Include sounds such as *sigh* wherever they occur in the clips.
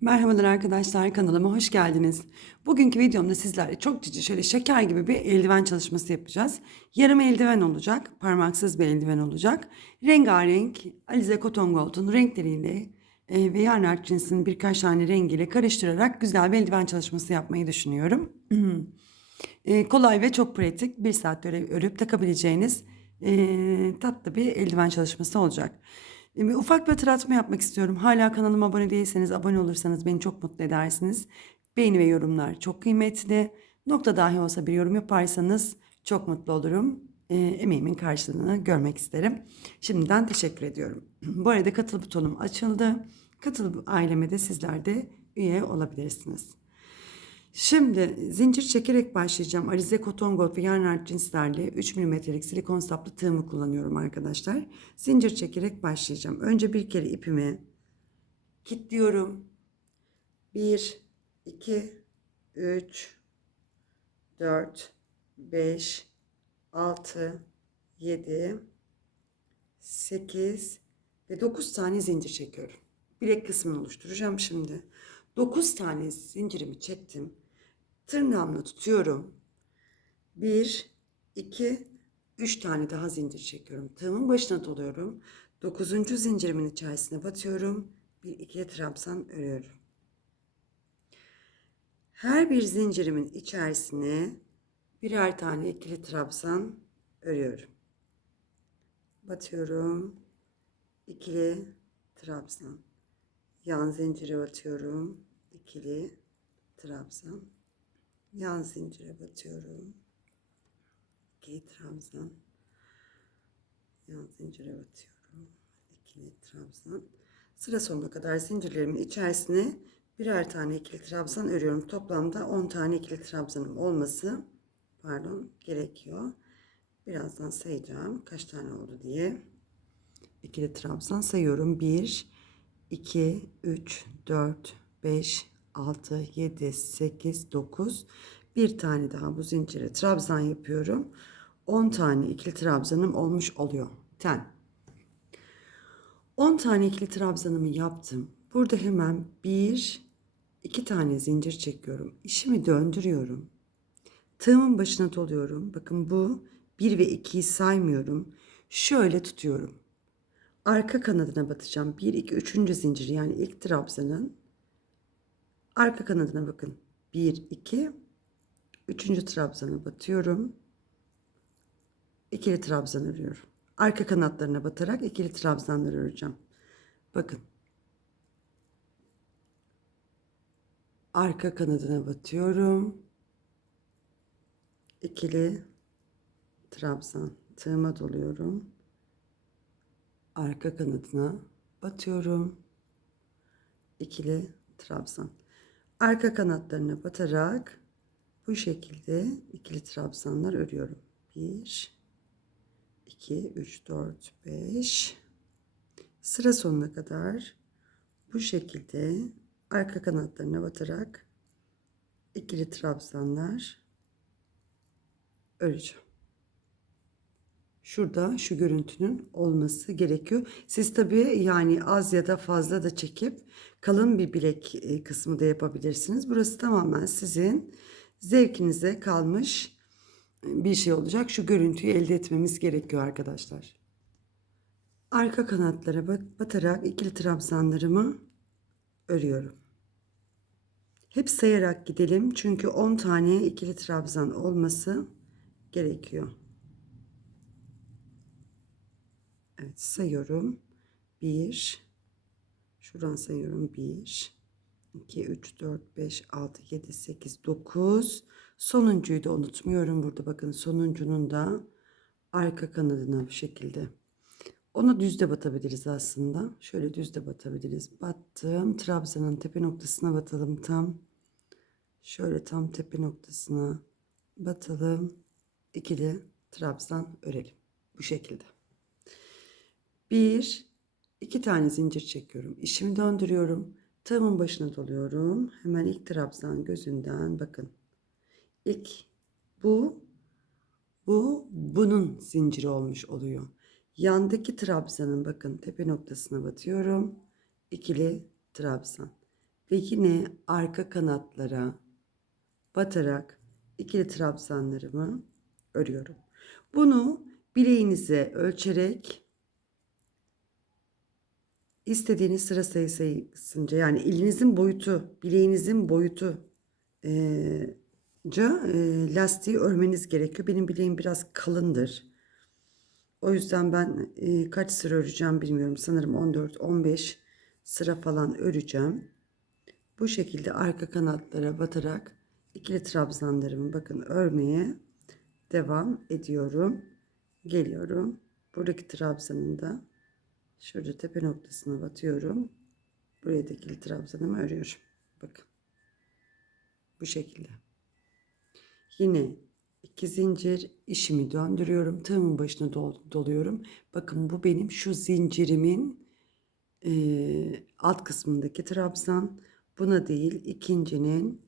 Merhabalar arkadaşlar kanalıma hoş geldiniz. Bugünkü videomda sizlerle çok cici şöyle şeker gibi bir eldiven çalışması yapacağız. Yarım eldiven olacak, parmaksız bir eldiven olacak. Rengarenk Alize Cotton Gold'un renkleriyle e, ve yarn cinsinin birkaç tane rengiyle karıştırarak güzel bir eldiven çalışması yapmayı düşünüyorum. *clears throat* E, kolay ve çok pratik bir saatte öre- örüp takabileceğiniz e, tatlı bir eldiven çalışması olacak. E, bir ufak bir hatırlatma yapmak istiyorum. Hala kanalıma abone değilseniz abone olursanız beni çok mutlu edersiniz. Beğeni ve yorumlar çok kıymetli. Nokta dahi olsa bir yorum yaparsanız çok mutlu olurum. E, emeğimin karşılığını görmek isterim. Şimdiden teşekkür ediyorum. *clears throat* Bu arada katıl butonum açıldı. Katıl aileme de sizler de üye olabilirsiniz. Şimdi zincir çekerek başlayacağım. Alize Cotton Gold ve yarn art cinslerle 3 mm'lik silikon saplı tığımı kullanıyorum arkadaşlar. Zincir çekerek başlayacağım. Önce bir kere ipimi kilitliyorum. 1, 2, 3, 4, 5, 6, 7, 8 ve 9 tane zincir çekiyorum. Bilek kısmını oluşturacağım şimdi. 9 tane zincirimi çektim. Tırnağımla tutuyorum. 1, 2, 3 tane daha zincir çekiyorum. Tığımın başına doluyorum. 9. zincirimin içerisine batıyorum. Bir ikili trabzan örüyorum. Her bir zincirimin içerisine birer tane ikili trabzan örüyorum. Batıyorum. ikili trabzan. Yan zincire batıyorum. ikili trabzan. Yan zincire batıyorum. İkili trabzan. Yan zincire batıyorum. İkili trabzan. Sıra sonuna kadar zincirlerimin içerisine birer tane ikili trabzan örüyorum. Toplamda 10 tane ikili trabzanım olması pardon gerekiyor. Birazdan sayacağım kaç tane oldu diye. İkili trabzan sayıyorum. 1 2 3 4 5 6 7 8 9 bir tane daha bu zincire trabzan yapıyorum. 10 tane ikili trabzanım olmuş oluyor. 10. 10 tane ikili trabzanımı yaptım. Burada hemen bir, iki tane zincir çekiyorum. İşimi döndürüyorum. Tığımın başına doluyorum. Bakın bu 1 ve 2'yi saymıyorum. Şöyle tutuyorum. Arka kanadına batacağım. 1, 2, 3. zincir yani ilk trabzanın arka kanadına bakın. 1, 2, 3. trabzana batıyorum. İkili trabzan örüyorum. Arka kanatlarına batarak ikili trabzanlar öreceğim. Bakın. Arka kanadına batıyorum. İkili trabzan. Tığıma doluyorum. Arka kanadına batıyorum. İkili trabzan. Arka kanatlarına batarak bu şekilde ikili trabzanlar örüyorum. 1 2 3 4 5 sıra sonuna kadar bu şekilde arka kanatlarına batarak ikili trabzanlar öreceğim. Şurada şu görüntünün olması gerekiyor. Siz tabii yani az ya da fazla da çekip kalın bir bilek e, kısmı da yapabilirsiniz. Burası tamamen sizin zevkinize kalmış bir şey olacak. Şu görüntüyü elde etmemiz gerekiyor arkadaşlar. Arka kanatlara bat- batarak ikili trabzanlarımı örüyorum. Hep sayarak gidelim çünkü 10 tane ikili trabzan olması gerekiyor. Evet sayıyorum. 1 Şuradan sayıyorum. 1 2 3 4 5 6 7 8 9 Sonuncuyu da unutmuyorum burada bakın sonuncunun da arka kanadına bu şekilde. Ona düz de batabiliriz aslında. Şöyle düz de batabiliriz. Battım. Trabzanın tepe noktasına batalım tam. Şöyle tam tepe noktasına batalım. İkili trabzan örelim. Bu şekilde. Bir, iki tane zincir çekiyorum. İşimi döndürüyorum. Tığımın başına doluyorum. Hemen ilk trabzan gözünden bakın. İlk bu bu bunun zinciri olmuş oluyor. Yandaki trabzanın bakın tepe noktasına batıyorum. İkili trabzan. Ve yine arka kanatlara batarak ikili trabzanlarımı örüyorum. Bunu bileğinize ölçerek istediğiniz sıra sayısınca yani elinizin boyutu, bileğinizin boyutu eee, ca eee, lastiği örmeniz gerekiyor. Benim bileğim biraz kalındır. O yüzden ben eee, kaç sıra öreceğim bilmiyorum. Sanırım 14-15 sıra falan öreceğim. Bu şekilde arka kanatlara batarak ikili trabzanlarımı bakın örmeye devam ediyorum. Geliyorum. Buradaki trabzanın da şurada tepe noktasına batıyorum. Buraya da ikili trabzanımı örüyorum. Bakın. Bu şekilde. Yine iki zincir işimi döndürüyorum. Tığımın başına dol- doluyorum. Bakın bu benim şu zincirimin eee, alt kısmındaki trabzan. Buna değil ikincinin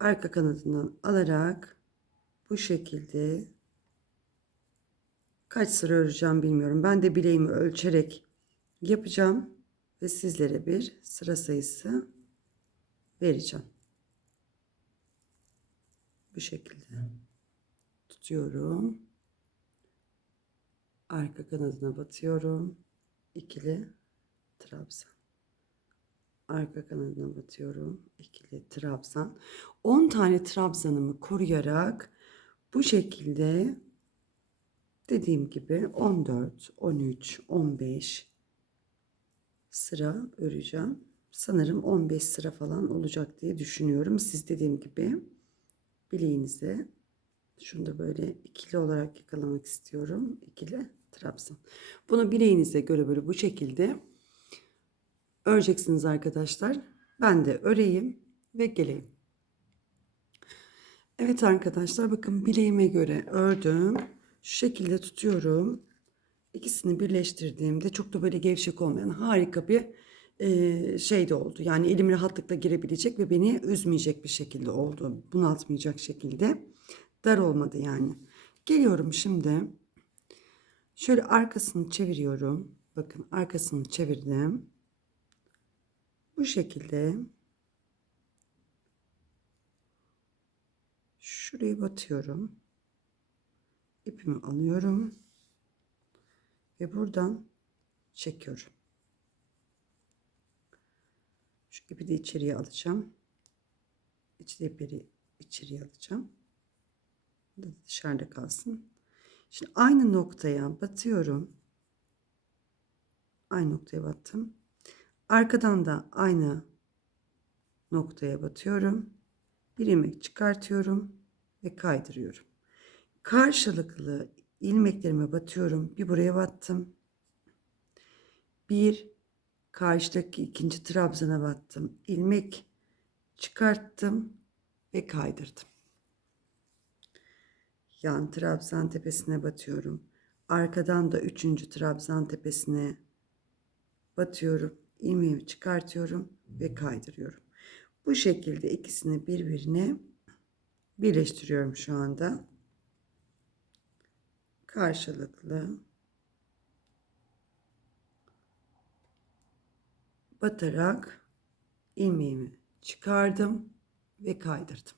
arka kanadından alarak bu şekilde kaç sıra öreceğim bilmiyorum. Ben de bileğimi ölçerek yapacağım ve sizlere bir sıra sayısı vereceğim. Bu şekilde tutuyorum. Arka kanadına batıyorum. İkili trabzan. Arka kanadına batıyorum. İkili trabzan. 10 tane trabzanımı koruyarak bu şekilde dediğim gibi 14, 13, 15 sıra öreceğim. Sanırım 15 sıra falan olacak diye düşünüyorum. Siz dediğim gibi bileğinize şunu da böyle ikili olarak yakalamak istiyorum. İkili trabzan. Bunu bileğinize göre böyle bu şekilde öreceksiniz arkadaşlar. Ben de öreyim ve geleyim. Evet arkadaşlar bakın bileğime göre ördüm. Şu şekilde tutuyorum. İkisini birleştirdiğimde çok da böyle gevşek olmayan harika bir e, şey de oldu. Yani elim rahatlıkla girebilecek ve beni üzmeyecek bir şekilde oldu. Bunaltmayacak şekilde. Dar olmadı yani. Geliyorum şimdi. Şöyle arkasını çeviriyorum. Bakın arkasını çevirdim. Bu şekilde şurayı batıyorum. İpimi alıyorum ve buradan çekiyorum. Şu ipi de içeriye alacağım. De ipi içeriye alacağım. Bu da dışarıda kalsın. Şimdi aynı noktaya batıyorum. Aynı noktaya battım. Arkadan da aynı noktaya batıyorum. Bir ilmek çıkartıyorum ve kaydırıyorum. Karşılıklı ilmeklerime batıyorum. Bir buraya battım. Bir karşıdaki ikinci trabzana battım. İlmek çıkarttım ve kaydırdım. Yan trabzan tepesine batıyorum. Arkadan da üçüncü trabzan tepesine batıyorum. ilmeğimi çıkartıyorum ve kaydırıyorum. Bu şekilde ikisini birbirine birleştiriyorum şu anda. Karşılıklı batarak ilmeğimi çıkardım ve kaydırdım.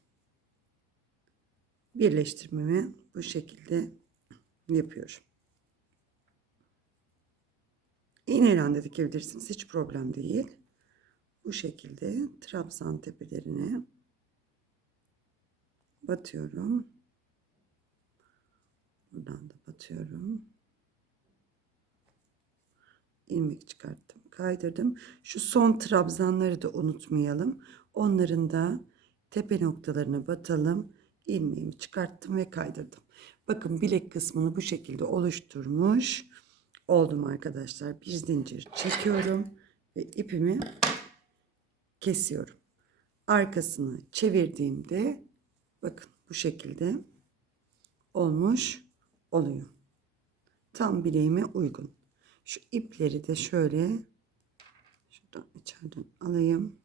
Birleştirmemi bu şekilde yapıyorum. İğneyle de dikebilirsiniz. Hiç problem değil. Bu şekilde trabzan tepelerine batıyorum. Buradan da batıyorum. ilmek çıkarttım. Kaydırdım. Şu son trabzanları da unutmayalım. Onların da tepe noktalarına batalım. ilmeğimi çıkarttım ve kaydırdım. Bakın bilek kısmını bu şekilde oluşturmuş oldum arkadaşlar. Bir zincir çekiyorum ve ipimi kesiyorum. Arkasını çevirdiğimde bakın bu şekilde olmuş oluyor. Tam bileğime uygun. Şu ipleri de şöyle şuradan içeriden alayım.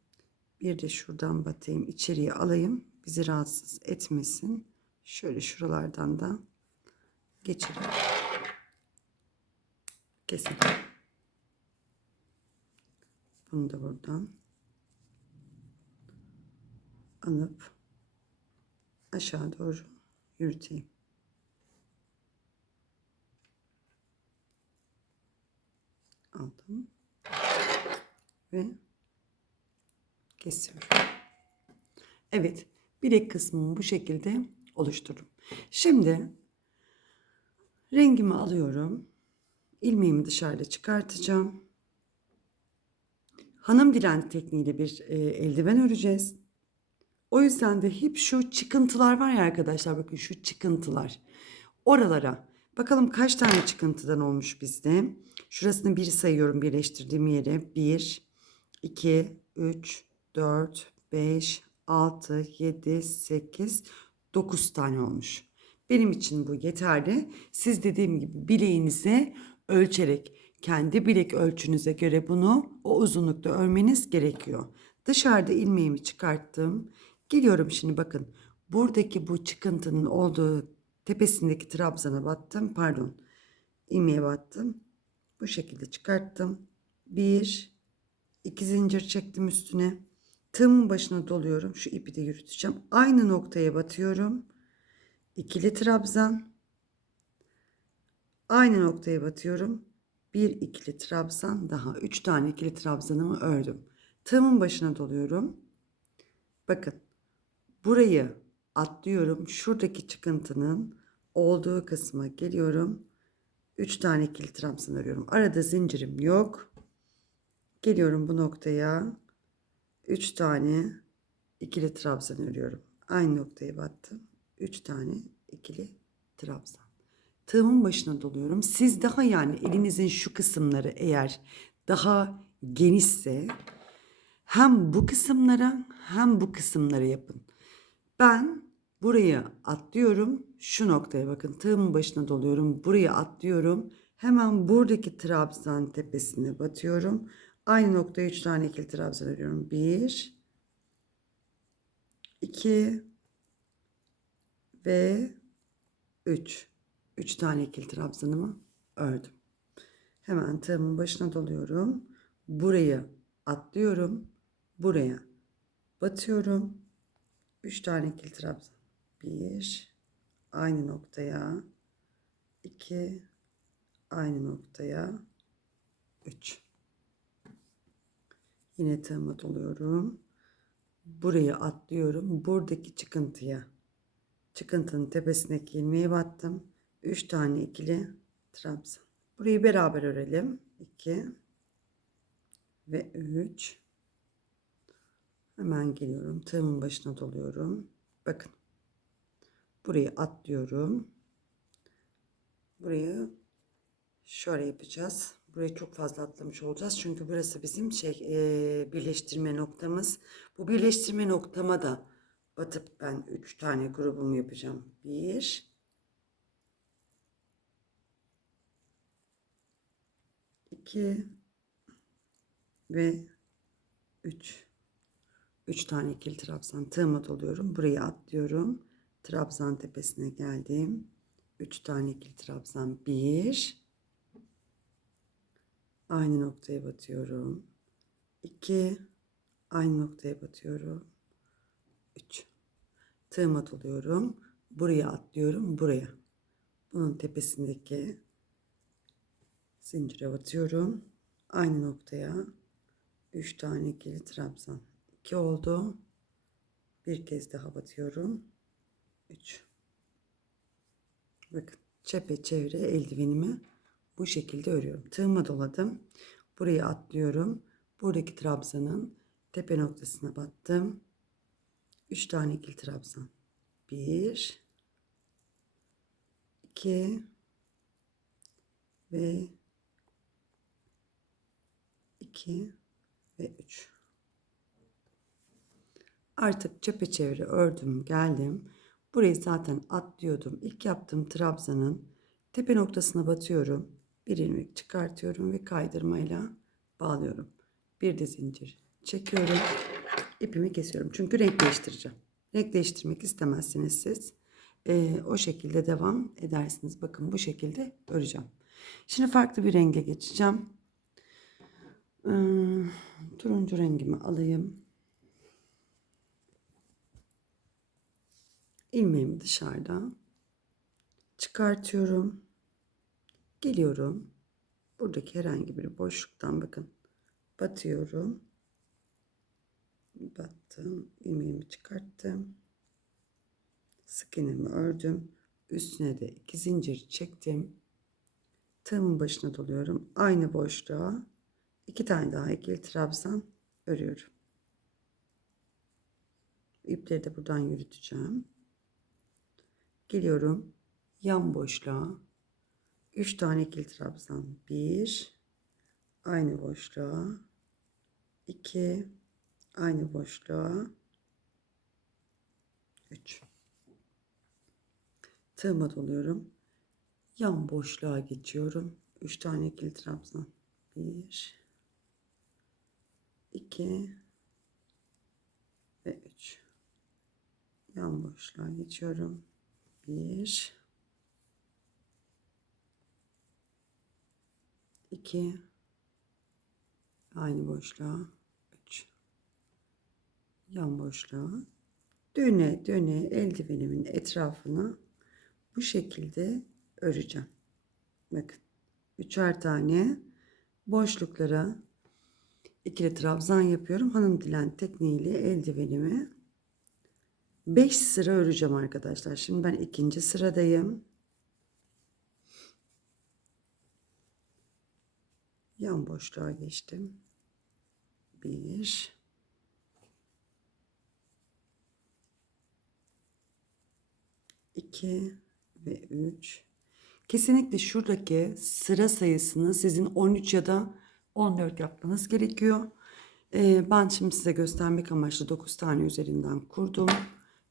Bir de şuradan batayım. içeriye alayım. Bizi rahatsız etmesin. Şöyle şuralardan da geçirelim. Keselim. Bunu da buradan alıp aşağı doğru yürüteyim. Aldım ve kesiyorum. Evet, bilek kısmımı bu şekilde oluştururum. Şimdi rengimi alıyorum. İlmeğimi dışarıda çıkartacağım. Hanım diren tekniğiyle bir e, eldiven öreceğiz. O yüzden de hep şu çıkıntılar var ya arkadaşlar bakın şu çıkıntılar. Oralara bakalım kaç tane çıkıntıdan olmuş bizde. Şurasını bir sayıyorum birleştirdiğim yere. 1, 2, 3, 4, 5, 6, 7, 8, 9 tane olmuş. Benim için bu yeterli. Siz dediğim gibi bileğinize ölçerek kendi bilek ölçünüze göre bunu o uzunlukta örmeniz gerekiyor. Dışarıda ilmeğimi çıkarttım. Geliyorum şimdi bakın. Buradaki bu çıkıntının olduğu tepesindeki trabzana battım. Pardon. ilmeğe battım. Bu şekilde çıkarttım. Bir, iki zincir çektim üstüne. Tığımın başına doluyorum. Şu ipi de yürüteceğim. Aynı noktaya batıyorum. İkili trabzan. Aynı noktaya batıyorum. Bir ikili trabzan daha. Üç tane ikili trabzanımı ördüm. Tığımın başına doluyorum. Bakın. Burayı atlıyorum. Şuradaki çıkıntının olduğu kısma geliyorum. Üç tane ikili trabzan örüyorum. Arada zincirim yok. Geliyorum bu noktaya. Üç tane ikili trabzan örüyorum. Aynı noktaya battım. Üç tane ikili trabzan. Tığımın başına doluyorum. Siz daha yani elinizin şu kısımları eğer daha genişse hem bu kısımlara hem bu kısımlara yapın. Ben burayı atlıyorum. Şu noktaya bakın tığımın başına doluyorum. Burayı atlıyorum. Hemen buradaki trabzan tepesine batıyorum. Aynı noktaya 3 tane ikili trabzan örüyorum. 1 2 ve 3. 3 tane ikili trabzanımı ördüm. Hemen tığımın başına doluyorum. Burayı atlıyorum. Buraya batıyorum. 3 tane ikili trabzan. 1 aynı noktaya 2 aynı noktaya 3 Yine tığıma doluyorum. Burayı atlıyorum. Buradaki çıkıntıya çıkıntının tepesindeki ilmeğe battım. 3 tane ikili trabzan. Burayı beraber örelim. 2 ve 3 Hemen geliyorum. Tığımın başına doluyorum. Bakın. Burayı atlıyorum. Burayı şöyle yapacağız. Burayı çok fazla atlamış olacağız. Çünkü burası bizim şey e, birleştirme noktamız. Bu birleştirme noktama da batıp ben 3 tane grubumu yapacağım. 1 2 ve 3 3 tane ikili trabzan tığıma doluyorum. Burayı atlıyorum. Trabzan tepesine geldim. 3 tane ikili trabzan 1 aynı noktaya batıyorum. 2 aynı noktaya batıyorum. 3 tığıma doluyorum. Buraya atlıyorum. Buraya. Bunun tepesindeki zincire batıyorum. Aynı noktaya 3 tane ikili trabzan. 2 oldu. Bir kez daha batıyorum. 3. Bakın çepeçevre eldivenimi bu şekilde örüyorum. Tığıma doladım. Burayı atlıyorum. Buradaki trabzanın tepe noktasına battım. 3 tane ikili trabzan. 1 2 ve 2 ve 3. Artık çepeçevre ördüm geldim. Burayı zaten atlıyordum. İlk yaptığım trabzanın tepe noktasına batıyorum. Bir ilmek çıkartıyorum ve kaydırmayla bağlıyorum. Bir de zincir çekiyorum. İpimi kesiyorum. Çünkü renk değiştireceğim. Renk değiştirmek istemezsiniz siz. Ee, o şekilde devam edersiniz. Bakın bu şekilde öreceğim. Şimdi farklı bir renge geçeceğim. Ee, turuncu rengimi alayım. İlmeğimi dışarıda çıkartıyorum. Geliyorum. Buradaki herhangi bir boşluktan bakın. Batıyorum. Battım. ilmeğimi çıkarttım. Sık iğnemi ördüm. Üstüne de iki zincir çektim. Tığımın başına doluyorum. Aynı boşluğa iki tane daha ikili trabzan örüyorum. İpleri de buradan yürüteceğim. Geliyorum yan boşluğa. 3 tane ikili trabzan. 1 aynı boşluğa. 2 aynı boşluğa. 3 Tığıma doluyorum. Yan boşluğa geçiyorum. 3 tane ikili trabzan. 1 2 ve 3 yan boşluğa geçiyorum. 1 2 aynı boşluğa. 3 yan boşluğa. Döne döne eldivenimin etrafını bu şekilde öreceğim. Bakın üçer tane boşluklara ikili trabzan yapıyorum. Hanım dilen tekniğiyle eldivenimi 5 sıra öreceğim arkadaşlar. Şimdi ben ikinci sıradayım. Yan boşluğa geçtim. 1 2 ve 3 Kesinlikle şuradaki sıra sayısını sizin 13 ya da 14 yapmanız gerekiyor. Ee, ben şimdi size göstermek amaçlı 9 tane üzerinden kurdum.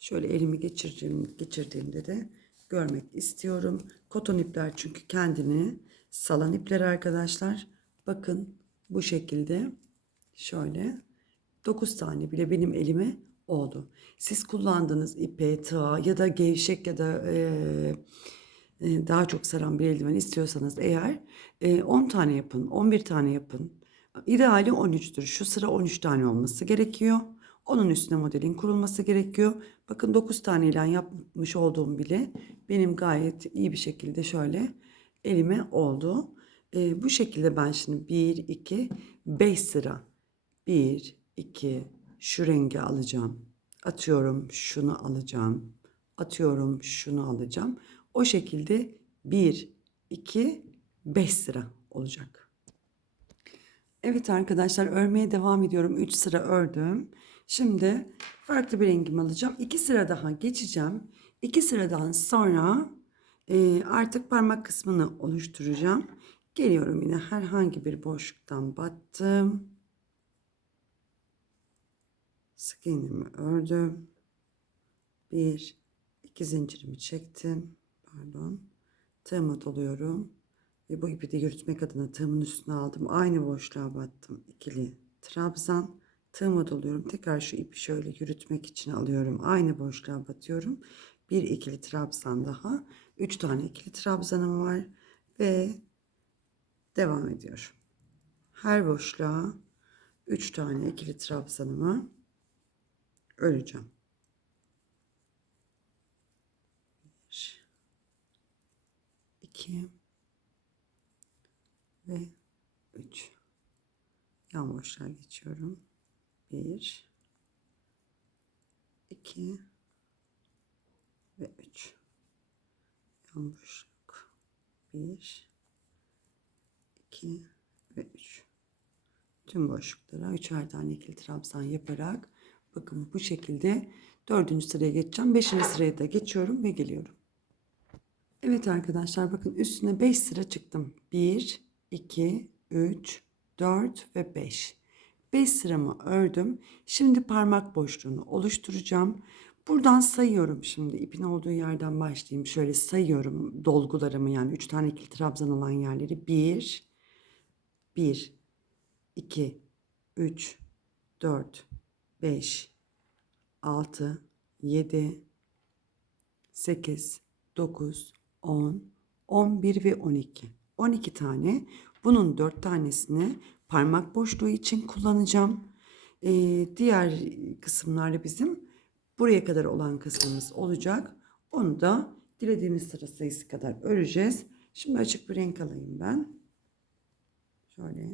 Şöyle elimi geçirdiğim, geçirdiğimde de görmek istiyorum. Koton ipler çünkü kendini salan ipler arkadaşlar. Bakın bu şekilde şöyle 9 tane bile benim elime oldu. Siz kullandığınız ipe, tığa ya da gevşek ya da e, e, daha çok saran bir eldiven istiyorsanız eğer e, 10 tane yapın, 11 tane yapın. İdeali 13'tür. Şu sıra 13 tane olması gerekiyor. Onun üstüne modelin kurulması gerekiyor. Bakın 9 tane ilan yapmış olduğum bile benim gayet iyi bir şekilde şöyle elime oldu. E, bu şekilde ben şimdi 1, 2, 5 sıra 1, 2, şu rengi alacağım. Atıyorum şunu alacağım. Atıyorum şunu alacağım. O şekilde 1, 2, 5 sıra olacak. Evet arkadaşlar örmeye devam ediyorum. 3 sıra ördüm. Şimdi farklı bir rengimi alacağım. 2 sıra daha geçeceğim. 2 sıradan sonra e, artık parmak kısmını oluşturacağım. Geliyorum yine herhangi bir boşluktan battım. Sık iğnemi ördüm. Bir, iki zincirimi çektim. Pardon. Tığımı doluyorum. Ve bu ipi de yürütmek adına tığımın üstüne aldım. Aynı boşluğa battım. İkili trabzan. Tığımı doluyorum. Tekrar şu ipi şöyle yürütmek için alıyorum. Aynı boşluğa batıyorum. Bir ikili trabzan daha. Üç tane ikili trabzanım var. Ve devam ediyorum. Her boşluğa üç tane ikili trabzanımı öreceğim. Bir, iki ve üç. Yan boşluğa geçiyorum. Bir, iki ve üç. Yan boşluk. Bir, iki ve üç. Tüm boşluklara üçer tane ikili trabzan yaparak bakın bu şekilde dördüncü sıraya geçeceğim. Beşinci sıraya da geçiyorum ve geliyorum. Evet arkadaşlar bakın üstüne 5 sıra çıktım. 1, 2, 3, 4 ve 5. 5 sıramı ördüm. Şimdi parmak boşluğunu oluşturacağım. Buradan sayıyorum şimdi. ipin olduğu yerden başlayayım. Şöyle sayıyorum dolgularımı yani 3 tane ikili trabzan olan yerleri. 1, 1, 2, 3, 4, 5, 6, 7, 8, 9, 10, 11 ve 12. 12 tane. Bunun 4 tanesini parmak boşluğu için kullanacağım. Ee, diğer kısımlarda bizim Buraya kadar olan kısmımız olacak. Onu da dilediğimiz sıra sayısı kadar öreceğiz. Şimdi açık bir renk alayım ben. Şöyle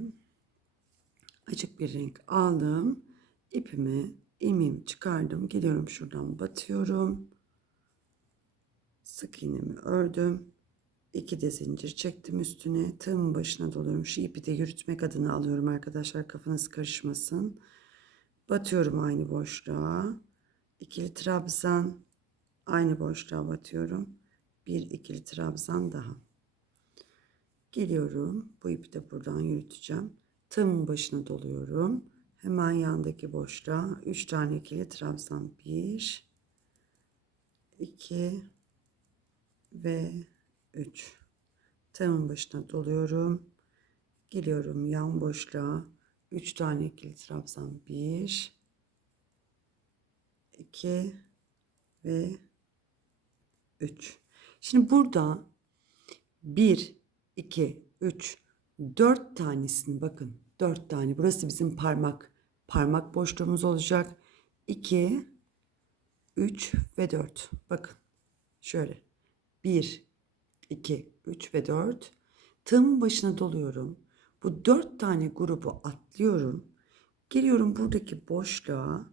açık bir renk aldım. İpimi, ilmeğimi çıkardım. Geliyorum şuradan batıyorum. Sık iğnemi ördüm. İki de zincir çektim üstüne. Tığımın başına doluyorum. Şu ipi de yürütmek adına alıyorum arkadaşlar. Kafanız karışmasın. Batıyorum aynı boşluğa. İkili trabzan. Aynı boşluğa batıyorum. Bir ikili trabzan daha. Geliyorum. Bu ipi de buradan yürüteceğim. Tığımın başına doluyorum. Hemen yandaki boşluğa 3 tane ikili trabzan. 1 2 ve 3. Tığımın başına doluyorum. Geliyorum yan boşluğa. 3 tane ikili trabzan. 1 2 ve 3. Şimdi burada 1 2 3 4 tanesini bakın. 4 tane. Burası bizim parmak parmak boşluğumuz olacak. 2 3 ve 4. Bakın. Şöyle. 1 2 3 ve 4. Tığımın başına doluyorum. Bu 4 tane grubu atlıyorum. Geliyorum buradaki boşluğa.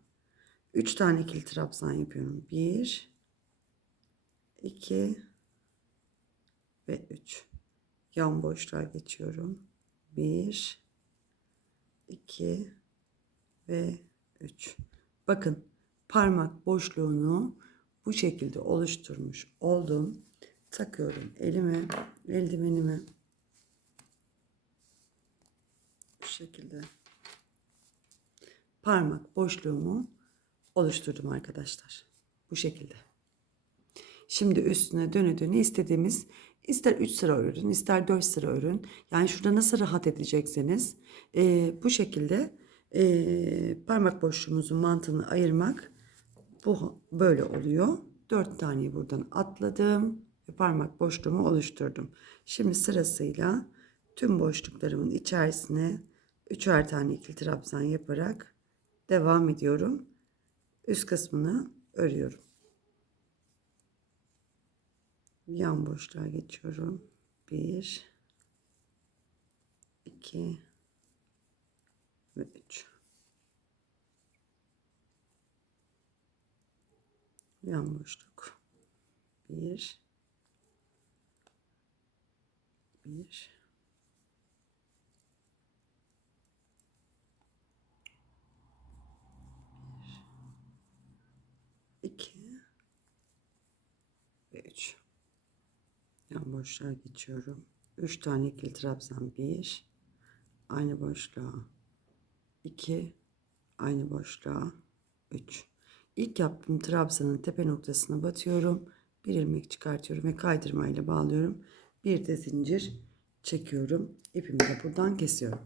3 tane ikili trabzan yapıyorum. 1 2 ve 3. Yan boşluğa geçiyorum. 1 2 ve 3. Bakın parmak boşluğunu bu şekilde oluşturmuş oldum. Takıyorum elime, eldivenimi. Bu şekilde parmak boşluğumu oluşturdum arkadaşlar. Bu şekilde. Şimdi üstüne döne döne istediğimiz ister 3 sıra örün ister 4 sıra örün. Yani şurada nasıl rahat edecekseniz e, bu şekilde e, parmak boşluğumuzun mantığını ayırmak bu böyle oluyor. 4 taneyi buradan atladım parmak boşluğumu oluşturdum. Şimdi sırasıyla tüm boşluklarımın içerisine üçer tane ikili trabzan yaparak devam ediyorum. Üst kısmını örüyorum. Yan boşluğa geçiyorum. 1 2 ve 3 yan boşluk 1 1 2 ve 3 yan boşluğa geçiyorum. 3 tane ikili trabzan 1 aynı boşluğa 2 aynı boşluğa 3 İlk yaptığım trabzanın tepe noktasına batıyorum. Bir ilmek çıkartıyorum ve kaydırmayla bağlıyorum bir de zincir çekiyorum ipimi de buradan kesiyorum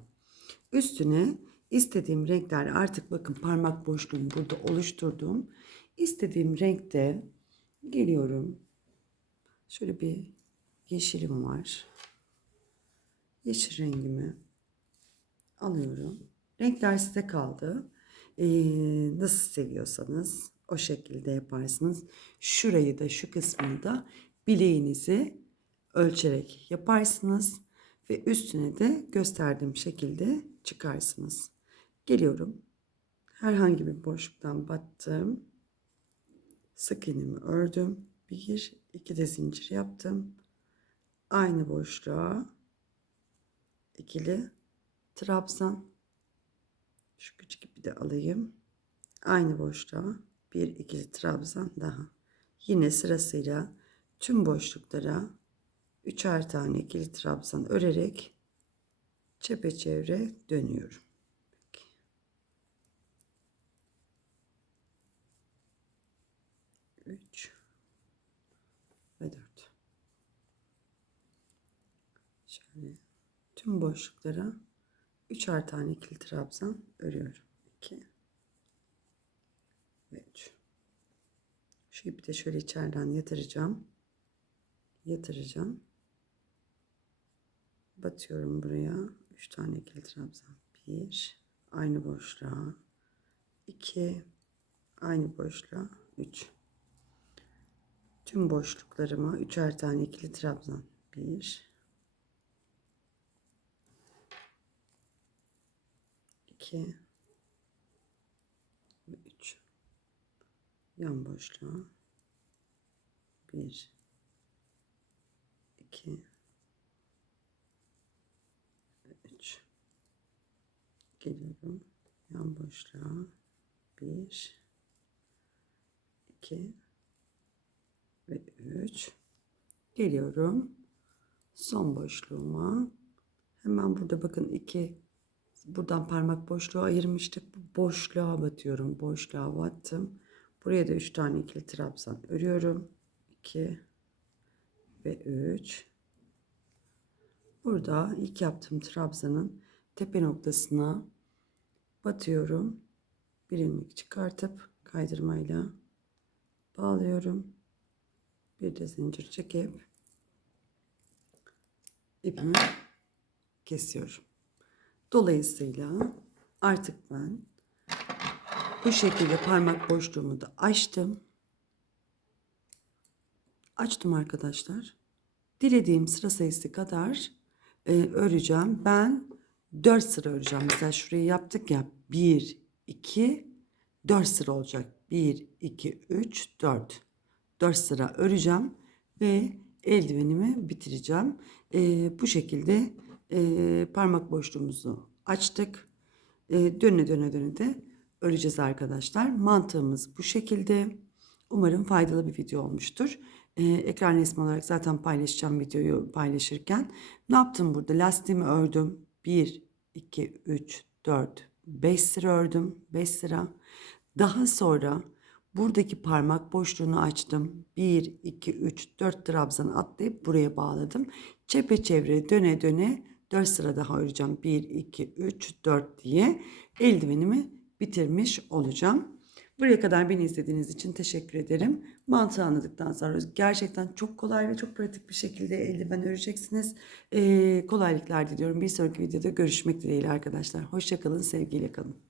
üstüne istediğim renkler artık bakın parmak boşluğumu burada oluşturduğum istediğim renkte geliyorum şöyle bir yeşilim var yeşil rengimi alıyorum. Renkler size kaldı. Ee, nasıl seviyorsanız o şekilde yaparsınız. Şurayı da şu kısmını da bileğinizi ölçerek yaparsınız. Ve üstüne de gösterdiğim şekilde çıkarsınız. Geliyorum. Herhangi bir boşluktan battım. Sık iğnemi ördüm. Bir, iki de zincir yaptım. Aynı boşluğa ikili trabzan şu küçük ipi de alayım aynı boşluğa bir ikili trabzan daha yine sırasıyla tüm boşluklara üçer tane ikili trabzan örerek çepeçevre dönüyorum. Üç ve dört. Şöyle tüm boşluklara üçer tane ikili trabzan örüyorum. 2 ve 3. Şu ipi de şöyle içeriden yatıracağım. Yatıracağım. Batıyorum buraya. 3 tane ikili trabzan. 1 aynı boşluğa. 2 aynı boşluğa. 3. Tüm boşluklarıma üçer tane ikili trabzan. 1 2 ve 3. Yan boşluğa 1 2 ve 3. Geliyorum. Yan boşluğa. 1 2 ve 3 geliyorum. Son boşluğuma. Hemen burada bakın 2 buradan parmak boşluğu ayırmıştık. Boşluğa batıyorum. Boşluğa battım. Buraya da 3 tane ikili trabzan örüyorum. 2 ve 3 burada ilk yaptığım trabzanın tepe noktasına batıyorum bir ilmek çıkartıp kaydırmayla bağlıyorum. Bir de zincir çekip ipimi kesiyorum. Dolayısıyla artık ben bu şekilde parmak boşluğumu da açtım. Açtım arkadaşlar. Dilediğim sıra sayısı kadar e, öreceğim. Ben 4 sıra öreceğim. Mesela şurayı yaptık ya. 1, 2, 4 sıra olacak. 1, 2, 3, 4. 4 sıra öreceğim ve eldivenimi bitireceğim. Ee, bu şekilde e, parmak boşluğumuzu açtık. Ee, döne döne döne de öreceğiz arkadaşlar. Mantığımız bu şekilde. Umarım faydalı bir video olmuştur. Ee, ekran resmi olarak zaten paylaşacağım videoyu paylaşırken. Ne yaptım burada? Lastiğimi ördüm. 1, 2, 3, 4, 5 sıra ördüm. 5 sıra. Daha sonra buradaki parmak boşluğunu açtım. 1, 2, 3, 4 trabzan atlayıp buraya bağladım. Çepeçevre döne döne 4 sıra daha öreceğim. 1, 2, 3, 4 diye eldivenimi bitirmiş olacağım. Buraya kadar beni izlediğiniz için teşekkür ederim. Mantığı anladıktan sonra gerçekten çok kolay ve çok pratik bir şekilde eldiven öreceksiniz. Ee, kolaylıklar diliyorum. Bir sonraki videoda görüşmek dileğiyle arkadaşlar. Hoşçakalın, sevgiyle kalın.